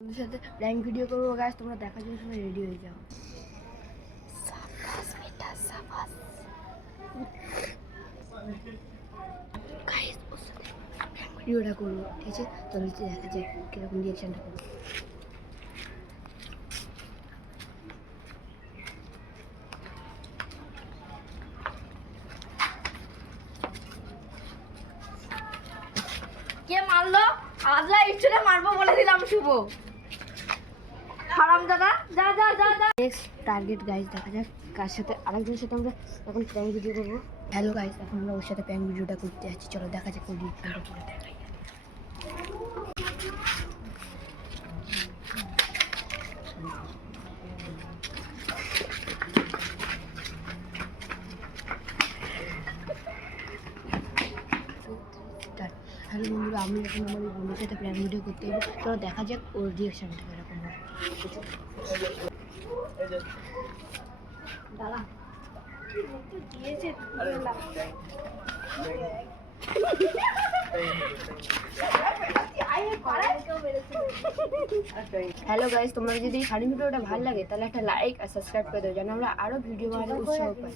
বন্ধুদের সাথে prank video করবো গাইস, তোমরা দেখার জন্য সবাই রেডি হয়ে যাও। গাইস ওর সাথে প্র্যাঙ্ক ভিডিওটা করবো, ঠিক আছে? চলো দেখা যাক কিরকম রিয়াকশনটা করবো। কে মারলো? আজলা ইচ্ছুটা মারবো বলে দিলাম শুভ। হারাম দাদা, যা যা যা যা। নেক্সট টার্গেট গাইস, দেখা যাক কার সাথে, আরেকজনের সাথে আমরা এখন প্র্যাঙ্ক ভিডিও করবো। হ্যালো গাইস, এখন আমরা ওর সাথে প্র্যাঙ্ক ভিডিওটা করতে যাচ্ছি। চলো দেখা যাক ওর রিয়াকশনটা করে দেখাই। হ্যালো বন্ধুরা, আমি এখন আমার এই বন্ধুর সাথে প্র্যাঙ্ক ভিডিও করতে যাবো। চলো দেখা যাক ওর রিয়াকশনটা এরকম হয়। দাদা হ্যালো গাইস, তোমরা যদি এই ফানি ভিডিওটা ভালো লাগে তাহলে একটা লাইক আর সাবস্ক্রাইব করে দেবো, যেন আমরা আরো ভিডিও বানাতে উৎসাহ পাই।